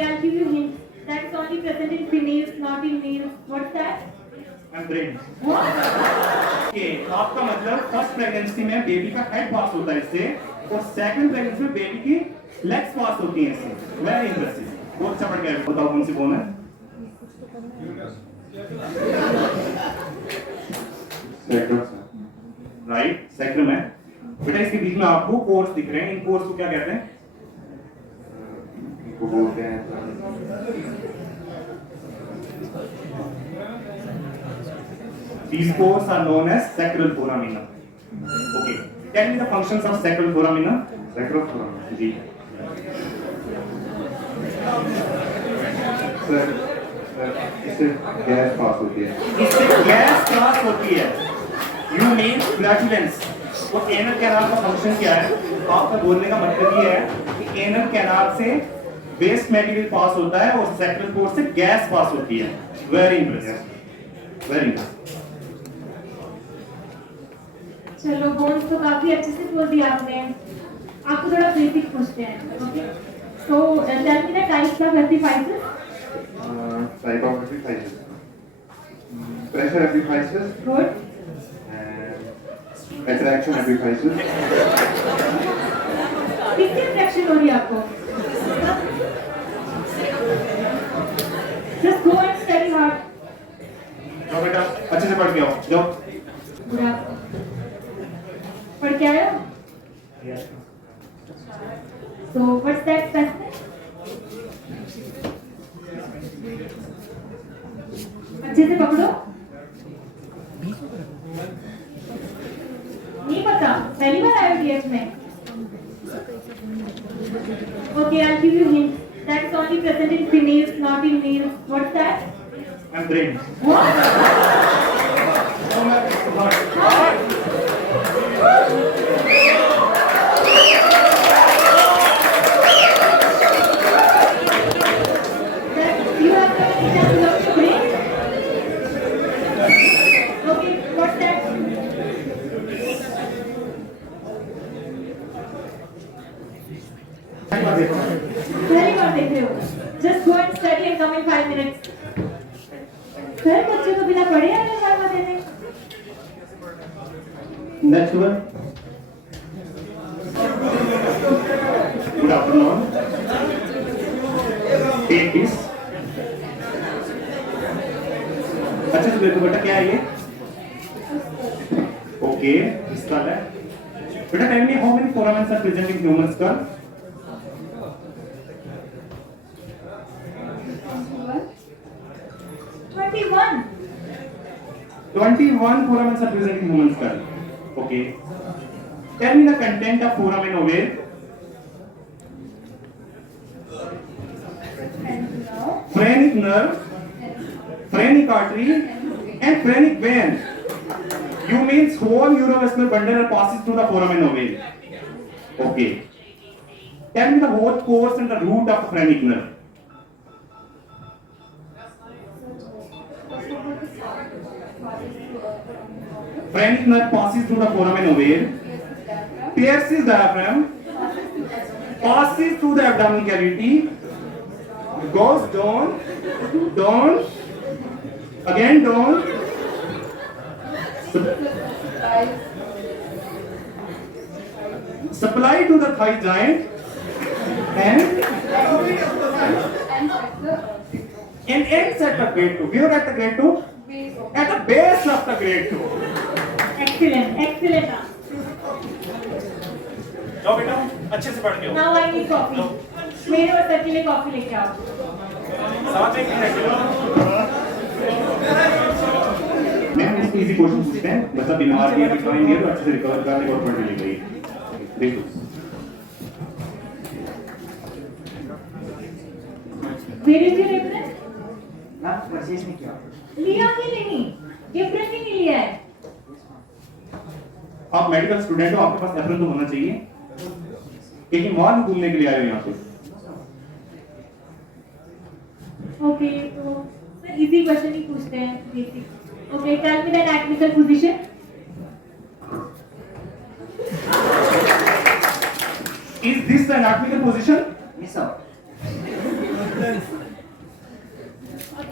Okay, I'll give you hint. That's only present in females, not in males. What's that? membrane. What? Okay, आपका मतलब first pregnancy में बेबी का हेड पास होता है इससे और सेकंड प्रेगनेंसी में बेबी की लेग्स पास होती हैं इससे। वेरी इंटरेस्टिंग, बहुत अच्छा पढ़ के आए। बताओ कौन सी बोन है? राइट, सेक्रम है। बेटा इसके बीच में आपको कोर्स दिख रहे हैं, इन कोर्स को क्या कहते हैं? को बोलते हैं These pores are known as sacral foramina. Okay. Tell me the functions of sacral foramina. सैक्रोफोरम। जी। सर इससे गैस पास होती है। इससे गैस पास होती है। You mean flatulence. तो एनल कैनाल का फंक्शन क्या है? आपका बोलने का मतलब ये है कि एनल कैनाल से वेस्ट मटेरियल पास होता है और सैक्रल पोर से गैस पास होती है। Very interesting, very interesting. चलो बोन्स तो काफी अच्छे से बोल दिया आपने। आपको थोड़ा बेसिक पूछते हैं, okay? So tell me the types of epiphysis. Type of epiphysis. Pressure epiphysis Good. and attraction epiphysis. किसकी attraction हो रही है आपको? Just go and study hard. जाओ बेटा, अच्छे से पढ़ के आओ। जाओ। बुरा। पढ़ के आए हो? So what's that specimen? अच्छे से पकड़ो। नहीं पता, पहली बार आए हो डीएफ में। Okay, I'll give you hint. That's only present in females, not in males. What's that? Membrane. What? That you have the example of the brain? Okay, what's that? Very good, देख रहे हो। Just go and study and come in 5 minutes. Sir बच्चे को बिना पढ़े आ रहे हैं देने। Next one. Good afternoon. Take this. अच्छे से देखो बेटा, क्या है ये? Okay, इसका है। बेटा tell me how many foramens are present in human skull? 21. 21 foramens are present in human skull. Okay. Tell me the content of foramen ovale. Phrenic nerve, phrenic artery, and phrenic vein. You means whole neurovascular bundle passes through the foramen ovale. Okay. Tell me the whole course and the route of phrenic nerve. Phrenic nerve passes through the foramen ovale, pierces diaphragm, passes through the abdominal cavity, goes down, down, again down, supply to the thigh joint, and ends at the grade 2. Where at the grade 2? At the base of the grade 2. Excellent, excellent. जाओ बेटा, अच्छे से पढ़ के आओ। Now I need coffee. मेरे और सर के लिए कॉफी लेके आओ। साथ में क्या है? मैम इसको इजी क्वेश्चन पूछते हैं, मतलब बीमार भी है, बीमारी है तो अच्छे से रिकवर करने और पढ़ने के लिए। देखो। Where is your reference? ना परचेज नहीं किया। लिया कि नहीं? रेफरेंस ही नहीं लिया है। आप मेडिकल स्टूडेंट हो, आपके पास रेफरेंस तो होना चाहिए। लेकिन वहां घूमने के लिए आए हो यहाँ पे। ओके, तो सर इजी क्वेश्चन ही पूछते हैं, basic. Okay, tell me the anatomical position. Is this the anatomical position? Yes sir.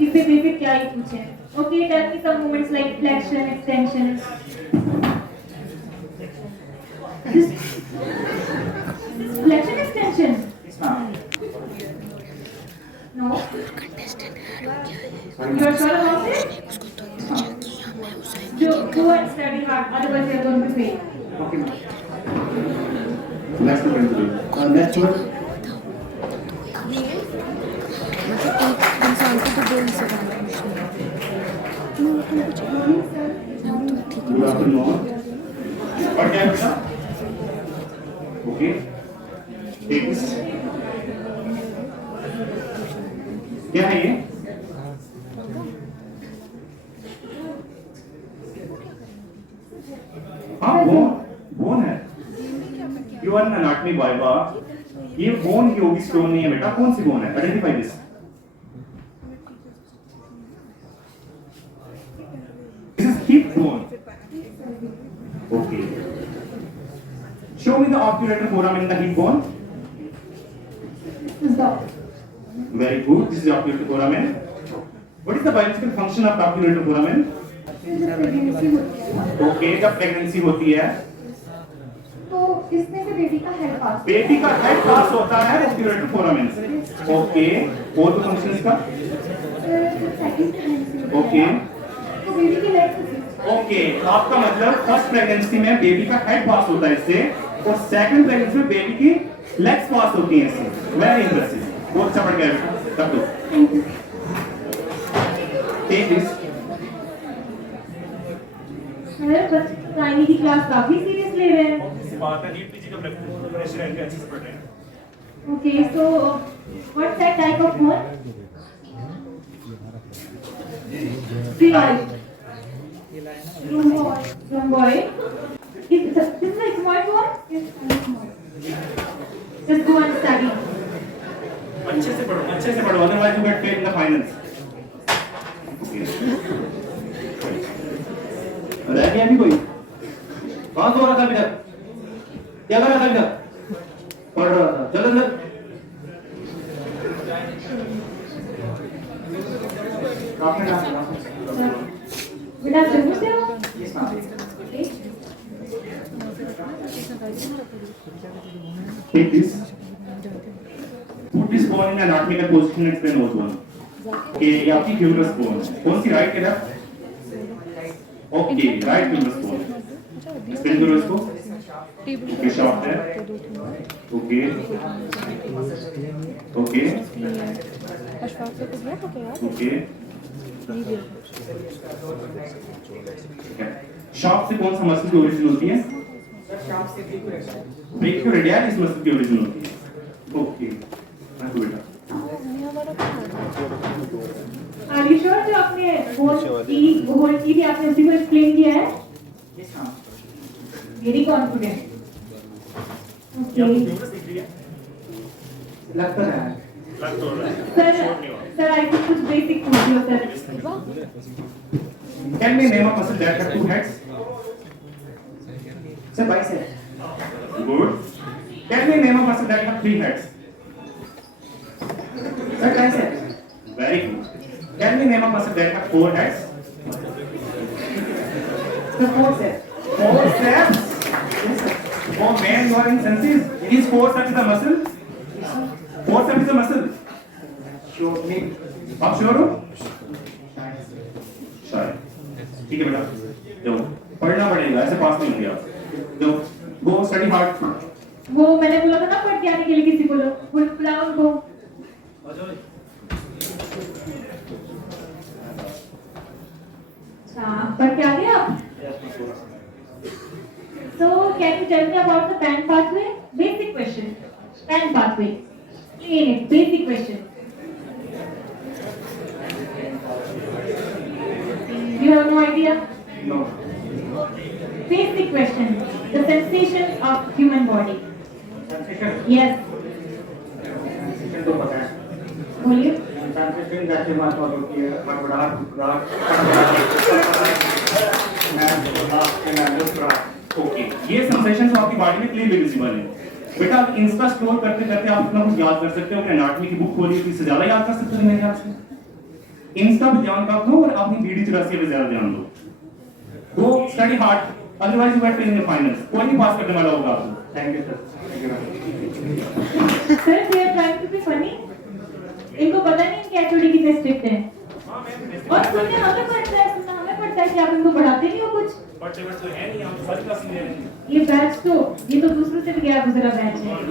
इससे बेसिक क्या ही पूछे. Okay, tell me some movements like flexion, extension. This flexion, extension. Yes, ma'am. No. You are sure about it? Go and study hard, otherwise you are going to fail. Okay, ma'am. Next to principal. Next one. मतलब एक इंसान को तो दो हिस्से डालना मुश्किल है गुड आफ्टरनून और क्या है बेटा ओके टेक्स क्या है ये हाँ बोन है यू आर एन एनाटॉमी बायबा ये बोन की होगी स्टोन नहीं है बेटा कौन सी बोन है identify this this is hip bone okay show me the obturator foramen in the hip bone very good this is the obturator foramen what is the biological function of the obturator foramen okay जब प्रेगनेंसी होती है तो इसमें से बेबी का हेड पास बेबी का हेड पास होता है obturator foramen से ओके और तो फंक्शन इसका ओके तो बेबी की लेग ओके आपका मतलब फर्स्ट प्रेगनेंसी में बेबी का हेड पास होता है इससे और सेकंड प्रेगनेंसी में बेबी की लेग्स पास होती हैं इससे वेरी इंटरेस्टिंग बहुत अच्छा पड़ गया बेटा तब तो टेक दिस मेरे बच्चे प्राइमरी की क्लास काफी सीरियस ले रहे हैं बात है नीट पीजी का प्रेशर है अच्छे से पढ़ रहे हैं okay so what's that type of bone Rhomboid. Rhomboid. Is this a small bone? Yes, small. Just go and study. अच्छे से पढ़ो otherwise you get fail in the finals रह गया भी कोई कौन सो रहा था बेटा क्या कर रहा था बेटा पढ़ रहा था चलो सर बेटा जम्मू से हो? Yes, ma'am. take this put this bone in an anatomical position and explain what one okay ये आपकी humerus bone है कौन सी right के तरफ okay right humerus bone explain करो इसको okay shaft है okay okay अशफाक से कुछ दिया था क्या यार okay नहीं दिया शाफ्ट से कौन सा मसल की ओरिजिन होती है ब्रेकियो रेडियलिस मसल की ओरिजिन होती है ओके मैं तो बेटा Are you sure जो आपने बोन की भी आपने उसी को एक्सप्लेन किया है? Yes, ma'am. Very confident. क्या Okay. ह्यूमरस दिख रही है लग तो रहा है. लग तो रहा है Sir, I think कुछ basic पूछिए sir. Tell me name of muscle that have two heads. Sir, bicep. Good. Tell me name of muscle that have three heads. Sir, tricep. Very good. Tell me name of muscle that have four heads. Sir, forceps. Forceps. Yes, sir. Oh man, you are in senses. Is forceps a muscle? Forceps is a muscle. Sure, maybe. आप श्योर हो? शायद. ठीक है बेटा. जाओ. पढ़ना पड़ेगा. ऐसे पास नहीं होंगे आप. जाओ. Go study hard. वो मैंने बोला था ना पढ़ के आने के लिए किसी को बुलाओ उनको. अच्छा, पढ़ के आ गए आप? So, can you tell me about the PAN pathway? Basic question. PAN pathway. Explain it. Basic question. You have no idea? No. Basic question. The sensations of human body. Sensation. Yes. Sensation तो पता है. बोलिए. Sensation जैसे महसूस होती है. बड़बड़ाहट, घबराहट, Okay. ये sensations आपकी बॉडी में clearly visible है. बेटा आप इंस्टा स्क्रॉल करते करते आप इतना कुछ याद कर सकते हो कि एनाटॉमी की बुक खोली इससे ज्यादा याद कर सकते हो मेरे ख्याल से। इंस्टा पे ध्यान रख दो और अपनी बीडी चौरासी पे ज्यादा ध्यान दो। Go study hard, otherwise you wait in the finals. कोई नहीं पास करने वाला होगा आपको। Thank you sir. Thank you. Sir they are trying to be funny. इनको पता नहीं इनकी एचओडी कितने स्ट्रिक्ट है। और सुनने हमें पड़ता है कि आप इनको पढ़ाते नहीं हो कुछ। बट तो है नहीं, हम सारी क्लास ले रहे हैं। ये बैच तो ये तो दूसरों से भी गया गुजरा बैच है। और